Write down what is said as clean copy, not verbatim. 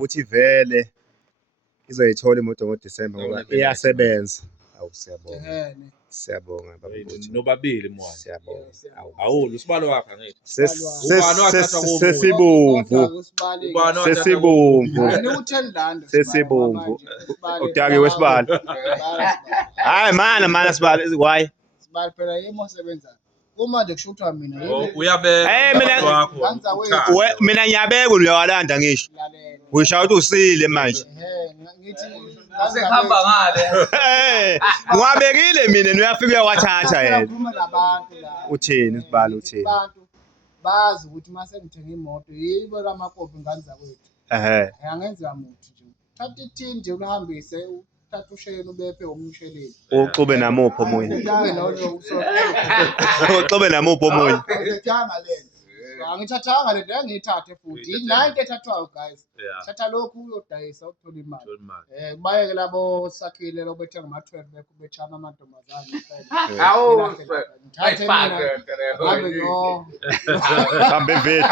ukuthi vele izoyithola imoto ngoDisemba ngoba iyasebenza. Awu siyabonga. Siyabonga babambuthi. Nobabili mwana. Siyabonga. Awulu usibalo wakhe ngithi. Sesibomvu. Sesibomvu. Udaki wesibalo. Hayi mana sibalo why? Sibalo phela yimo osebenzayo. Uma nje kusho ukuthi mina uyabeka mina ngiyabeka uyawalanda ngisho. Ngisho ukuthi usile manje. ngithi Sekuhamba ngale. Ngiwabekile mina uyafika uyawathatha yena. Ukhuluma nabantu la. Uthini sibalo uthini? Abantu bazi ukuthi mase ngithenga imoto yibo lamakopi ngane zakwethu. Angenza muthi nje. Thatha ithini nje ulihambise uthatha ushayele ubephe umsheleli. Uxube namupho omunye. Uxube namupho omunye. Ngithathanga lento. Angithathanga lento engiyithathe futhi. Yini into ethathwayo guys. Thatha lokhu uyodayisa ukuthola imali. Kubayeke labo sakhile lokubethenga ama-12 bekubethana amantombazane. Awu. Ngithathe mina. Ngabe yo. Hambe mfethu.